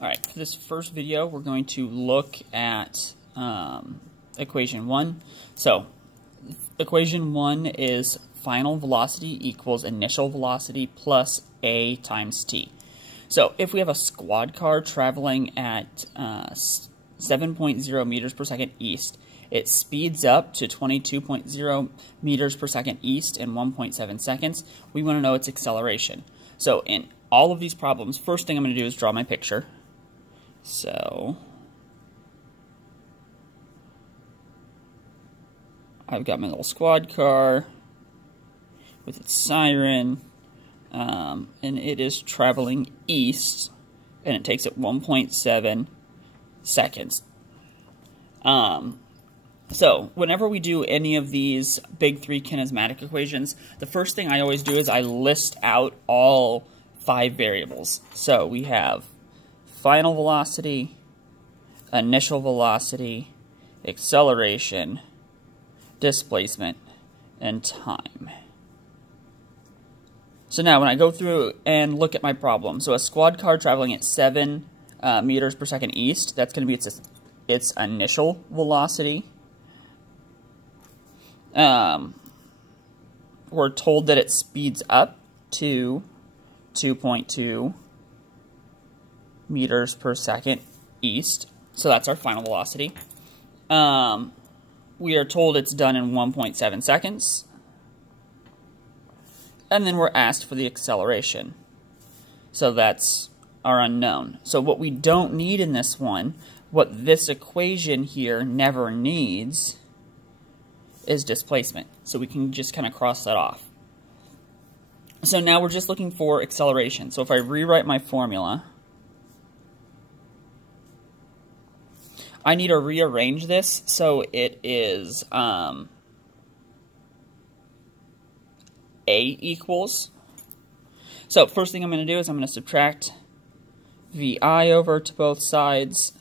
Alright, for this first video, we're going to look at equation 1. So, equation 1 is final velocity equals initial velocity plus a times t. So, if we have a squad car traveling at 7.0 meters per second east, it speeds up to 22.0 meters per second east in 1.7 seconds. We want to know its acceleration. So, in all of these problems, first thing I'm going to do is draw my picture. So, I've got my little squad car with its siren, and it is traveling east, and it takes it 1.7 seconds. So, whenever we do any of these big three kinematic equations, the first thing I always do is I list out all 5 variables. So, we have final velocity, initial velocity, acceleration, displacement, and time. So now when I go through and look at my problem, so a squad car traveling at 7 meters per second east, that's going to be its initial velocity. We're told that it speeds up to 2.2 meters per second east, so that's our final velocity. We are told it's done in 1.7 seconds, and then we're asked for the acceleration, so that's our unknown. So what we don't need in this one, what this equation here never needs, is displacement, so we can just kind of cross that off. So now we're just looking for acceleration. So if I rewrite my formula, I need to rearrange this so it is A equals. So first thing I'm going to do is I'm going to subtract VI over to both sides.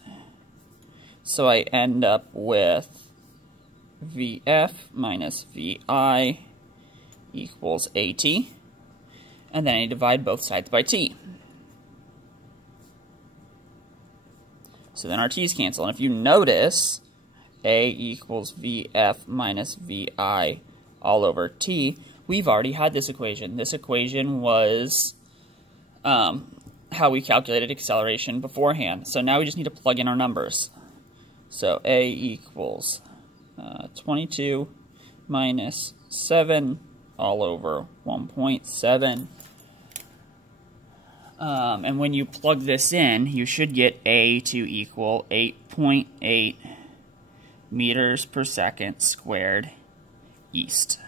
So I end up with VF minus VI equals AT. And then I divide both sides by T. So then our t's cancel. And if you notice, A equals VF minus VI all over T, we've already had this equation. This equation was how we calculated acceleration beforehand. So now we just need to plug in our numbers. So A equals 22 minus 7 all over 1.7. And when you plug this in, you should get A to equal 8.8 meters per second squared east.